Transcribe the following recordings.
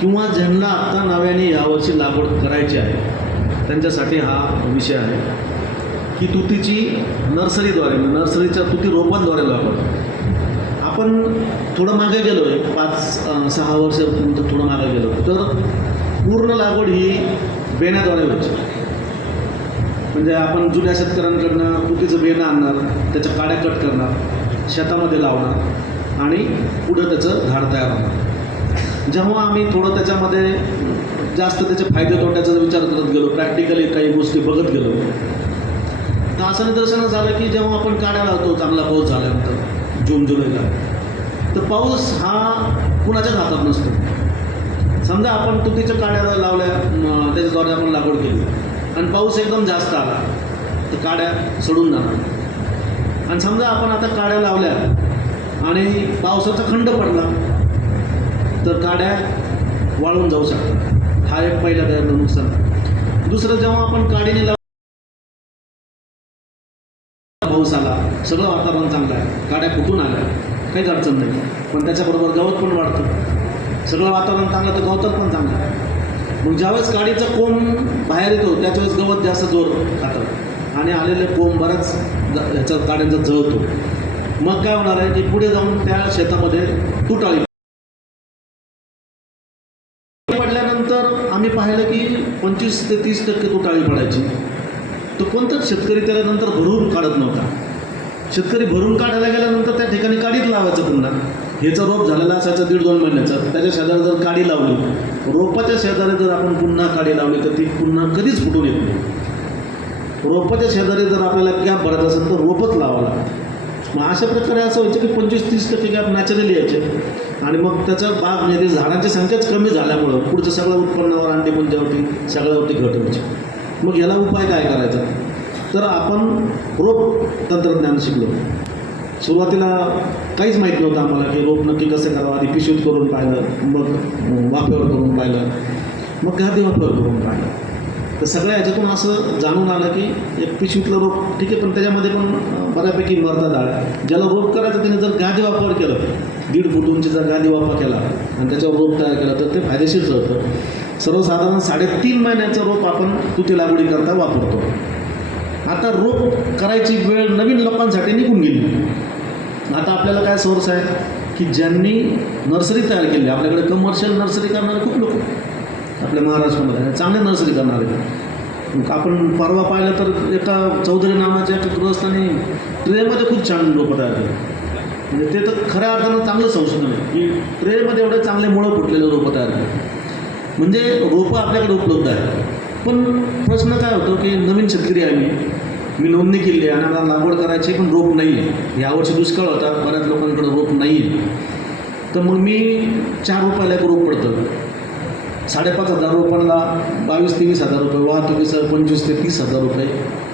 किंवा ज्यांना आत्ता नव्याने यावर्षी लागवड करायची आहे त्यांच्यासाठी हा विषय आहे की तुतीची नर्सरीद्वारे म्हणजे नर्सरीच्या तुती रोपांद्वारे लागवड. आपण थोडं मागे गेलो आहे पाच सहा वर्षापर्यंत थोडं मागे गेलो तर पूर्ण लागवड ही बेण्याद्वारे व्हायची. म्हणजे आपण जुन्या शेतकऱ्यांकडनं तुतीचं बेणं आणणार त्याच्या काड्या कट करणार शेतामध्ये लावणार आणि पुढं त्याचं झाड तयार होणार. जेव्हा आम्ही थोडं त्याच्यामध्ये जास्त त्याचे फायदे तोट्याचा विचार करत गेलो प्रॅक्टिकली काही गोष्टी बघत गेलो तर असं निदर्शन झालं की जेव्हा आपण काड्या लावतो चांगला पाऊस झाल्यानंतर जून जुलैला तर पाऊस हा कुणाच्याच हातात नसतो. समजा आपण तुतीच्या काड्या लावल्या त्याच्याद्वारे आपण लागवड केली आणि पाऊस एकदम जास्त आला तर काड्या सडून जाणार. आणि समजा आपण आता काड्या लावल्या आणि पावसाचा खंड पडला तर काड्या वाळून जाऊ शकतात. हा एक पहिला त्यातलं नुकसान. दुसरं जेव्हा आपण काडीने लावून पाऊस आला सगळं वातावरण चांगलं आहे. गाड्या फुटून आल्या. काहीच अडचण नाही. पण त्याच्याबरोबर गवत पण वाढतं. सगळं वातावरण चांगलं तर गवतात पण चांगलं आहे. मग ज्यावेळेस गाडीचा कोंब बाहेर येतो त्याच्यावेळेस गवत जास्त जोर खातं. आणि आलेले कोंब बराच ह्याचा गाड्यांचा जळतो. मग काय होणार आहे की पुढे जाऊन त्या शेतामध्ये तुटाळी आम्ही पाहिलं की पंचवीस ते तीस टक्के तुटाळी पडायची. तर कोणताच शेतकरी त्याला नंतर भरून काढत नव्हता. शेतकरी भरून काढायला गेल्यानंतर त्या ठिकाणी काडीत लावायचं पुन्हा. ह्याचं रोप झालेलं असायचं दीड दोन महिन्याचं. त्याच्या शेजारी जर काडी लावली रोपाच्या शेजारी जर आपण पुन्हा काडी लावली तर ती पुन्हा कधीच फुटून येत नाही. रोपाच्या शेजारी जर आपल्याला गॅप भरायचा असेल तर रोपच लावावं लागतं. मग अशा प्रकारे असं व्हायचं की पंचवीस तीस टक्के गॅप नॅचरली यायचे. आणि मग त्याचा बाग म्हणजे झाडांची संख्याच कमी झाल्यामुळं पुढचं सगळं उत्पन्नावर अंडी पुंजावरती सगळ्यावरती घट व्हायची. मग याला उपाय काय करायचा? तर आपण रोप तंत्रज्ञान शिकलो. सुरुवातीला काहीच माहीत नव्हतं आम्हाला की रोप नक्की कसं करावं आधी पिशूत करून पाहिलं मग वाफेवर करून पाहिलं मग गादी वाफेवर करून पाहिलं. तर सगळ्या ह्याच्यातून असं जाणून आलं की एक पिशवीतलं रोप ठीक आहे पण त्याच्यामध्ये पण बऱ्यापैकी मरता डाळ. ज्याला रोप करायचं त्याने जर गादी वापर केलं दीड फूट जर गादी वापर केला आणि त्याच्यावर रोप तयार केला तर ते फायदेशीर ठरतं. सर्वसाधारण साडेतीन महिन्याचं रोप आपण तुती लागवडीकरता वापरतो. आता रोप करायची वेळ नवीन लोकांसाठी निघून गेली. आता आपल्याला काय सोर्स आहे? की ज्यांनी नर्सरी तयार केली आपल्याकडे कमर्शियल नर्सरी करणारे खूप लोक. आहेत. आपल्या महाराष्ट्रामध्ये. चांगले नर्सरी करणारे मग आपण परवा पाहिलं तर एका चौधरी नावाच्या एका गृहस्थाने ट्रेमध्ये खूप छान लोक तयार म्हणजे ते तर खऱ्या अर्थानं चांगलं संशोधन आहे. की ट्रेमध्ये एवढे चांगले मुळं फुटलेले रोपं तयार केली. म्हणजे रोपं आपल्याकडे उपलब्ध आहे पण प्रश्न काय होतो की नवीन शेतकरी आहे मी. मी नोंदणी केली आहे आणि मला लागवड करायची पण रोप नाही आहे. यावर्षी दुष्काळ होता बऱ्याच लोकांकडे रोप नाही आहे. तर मग मी चार रुपयाला एक रोप पडतं. साडेपाच हजार रुपयांना बावीस तेवीस हजार रुपये वाहतुकीचं पंचवीस ते तीस हजार रुपये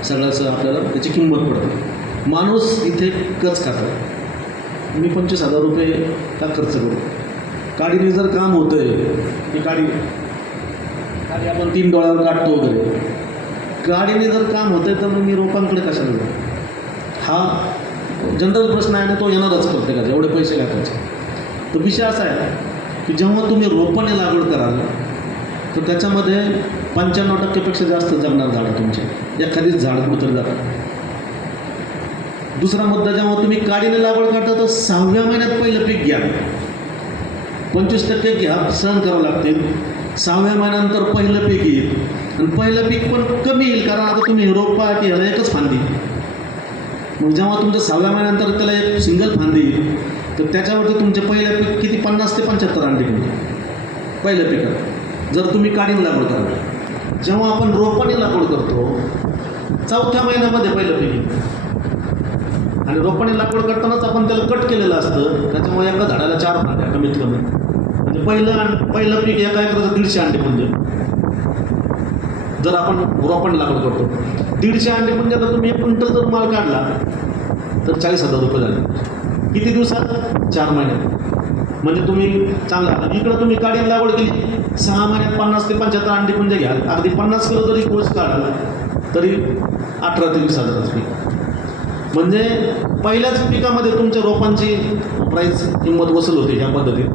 सगळ्याचं आपल्याला त्याची किंमत पडते. माणूस इथे कच खातात मी पंचवीस हजार रुपये का खर्च करू? काडीने जर काम होतं आहे की काडी काडी आपण तीन डोळ्यावर काढतो वगैरे. गाडीने जर काम होतं आहे तर मग मी रोपांकडे कशाला जाऊ? हा जनरल प्रश्न आहे आणि तो येणारच प्रत्येकाचा एवढे पैसे घालायचे तर विषय असा आहे की जेव्हा तुम्ही रोपाने लागवड कराल तर त्याच्यामध्ये पंच्याण्णव टक्केपेक्षा जास्त जगणार झाडं तुमचे. एखादीच झाड कुठं जातात? दुसरा मुद्दा जेव्हा तुम्ही काडीने लागवड करता तर सहाव्या महिन्यात पहिलं पीक घ्या. पंचवीस टक्के घ्या सहन करावं लागतील. सहाव्या महिन्यानंतर पहिलं पीक येईल. आणि पहिलं पीक पण कमी येईल कारण आता तुम्ही रोपा की ह्याला एकच फांदी. मग जेव्हा तुमच्या सहाव्या महिन्यानंतर त्याला एक सिंगल फांदी येईल. तर त्याच्यावरती तुमचे पहिलं पीक किती? पन्नास ते पंच्याहत्तर अंडे मिळते पहिलं पिकात जर तुम्ही काढीन लागवड कराल जेव्हा आपण रोपाने लागवड करतो चौथ्या महिन्यामध्ये पहिलं पीक आणि रोपाने लागवड करतानाच आपण त्याला कट केलेलं असतं त्याच्यामुळे एका झाडाला चार फांद्या कमीत कमी. म्हणजे पहिलं पहिलं पीक एका एकराचं दीडशे अंडे म्हणजे. जर आपण रोपाने लागवड करतो. दीडशे अंडे म्हणजे आता तुम्ही एक क्विंटल जर माल काढला तर चाळीस हजार रुपये झाले. किती दिवसात? चार महिन्यात म्हणजे तुम्ही चांगला इकडं तुम्ही काढीन लागवड केली. सहा महिन्यात पन्नास ते पंच्याहत्तर अंडी म्हणजे घ्याल अगदी पन्नास किलो जरी कोर्स काढला तरी अठरा ते वीस हजाराचं पीक म्हणजे पहिल्याच पिकामध्ये तुमच्या रोपांची प्राईस किंमत वसूल होते ह्या पद्धतीत.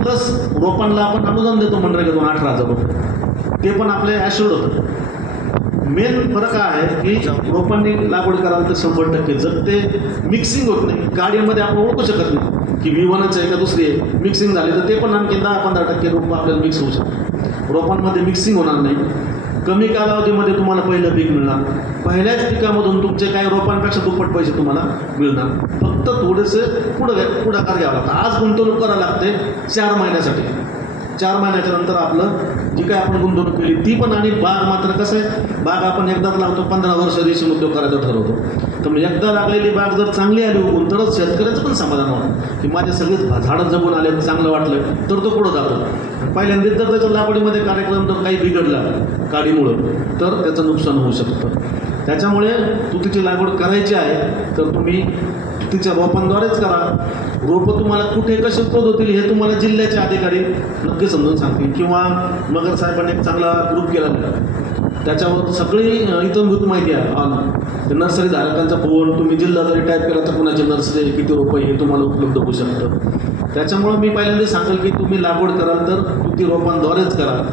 प्लस रोपांना आपण अनुदान देतो मनरेगातून अठरा हजार रुपये. ते पण आपले ॲश्युर्ड होतं. मेन फरक आहे की रोपांनी लागवड कराल तर शंभर टक्के. जर ते मिक्सिंग होत नाही गाडीमध्ये आपण ओळखू शकत नाही की व्ही वनच आहे का दुसरी आहे. मिक्सिंग झाली तर ते पण आणखी दहा पंधरा टक्के रोपं आपल्याला मिक्स होऊ शकतात. रोपांमध्ये मिक्सिंग होणार नाही. कमी कालावधीमध्ये तुम्हाला पहिलं पीक मिळणार. पहिल्याच पिकामधून तुमचे काही रोपांपेक्षा दुप्पट पैसे तुम्हाला मिळणार. फक्त थोडेसे पुढं पुढाकार घ्यावा लागतं. आज गुंतवणूक करावी लागते चार महिन्यासाठी. चार महिन्याच्या नंतर आपलं जी काय आपण गुंतवणूक केली ती पण आणि बाग मात्र कसं आहे बाग आपण एकदाच लावतो पंधरा वर्ष रेशीम उद्योग करायचा ठरवतो. तर मग एकदा लागलेली बाग जर चांगली आली उगून तरच शेतकऱ्याचं पण समाधान होतं की माझे सगळेच झाडं जगून आले चांगलं वाटलं तर तो पुढं जातो. पहिल्यांदा पहिल्यांदाच जर त्याच्या लागवडीमध्ये कार्यक्रम जर काही बिघडला काडीमुळं तर त्याचं नुकसान होऊ शकतं. त्याच्यामुळे तुतीची लागवड करायची आहे तर तुम्ही तिच्या रोपांद्वारेच करा. रोपं तुम्हाला कुठे कसे उत्पन्न होतील हे तुम्हाला जिल्ह्याचे अधिकारी नक्की समजून सांगतील. किंवा मगर साहेबांनी एक चांगला ग्रुप केला त्याच्यावर सगळी अ, इतंभूत माहिती आहे. ऑन ते नर्सरी धारकांचा फोन तुम्ही जिल्हा जरी टाईप केला तर कुणाची नर्सरी किती रोपं हे तुम्हाला उपलब्ध होऊ शकतं. त्याच्यामुळं मी पहिल्यांदा सांगेल की तुम्ही लागवड कराल तर किती रोपांद्वारेच करा.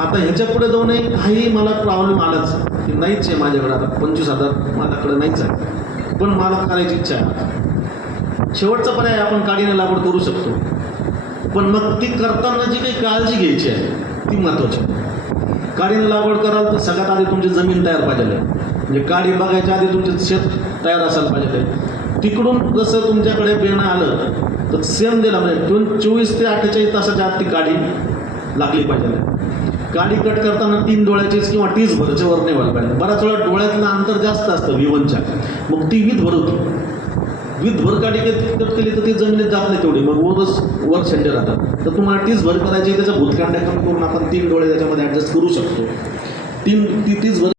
आता ह्याच्या पुढे जाऊन काही मला प्रॉब्लेम आलाच की नाहीच आहे माझ्याकडे आता. पंचवीस हजार माझ्याकडे नाहीच आहे. पण मला करायची इच्छा आहे. शेवटचा पर्याय आपण काडीने लागवड करू शकतो. पण मग ती करताना जी काही काळजी घ्यायची आहे ती महत्त्वाची काडीने लागवड कराल तर सगळ्यात आधी तुमची जमीन तयार पाहिजे म्हणजे काडी बघायच्या आधी तुमचे शेत तयार असायला पाहिजे तिकडून जसं तुमच्याकडे बेणं आलं तर सेम दिला म्हणजे दोन चोवीस ते अठ्ठेचाळीस तासाच्या आत ती काडी लागली पाहिजे गाडी कट करताना तीन डोळ्याचीच किंवा तीच भरचे वर नाही व्हायला पाहिजे बऱ्याच वेळा डोळ्यातलं अंतर जास्त असतं विवनच्या मग ती वीज भरवतो वीज भर काडी कट केली तर ती जमिनीत जात नाही तेवढी. मग वरच वर सेंटर राहतात. तर तुम्हाला तीच भर करायची त्याच्या भूतकांड्या कमी करून आपण तीन डोळे त्याच्यामध्ये ॲडजस्ट करू शकतो. तीन ती तीच भर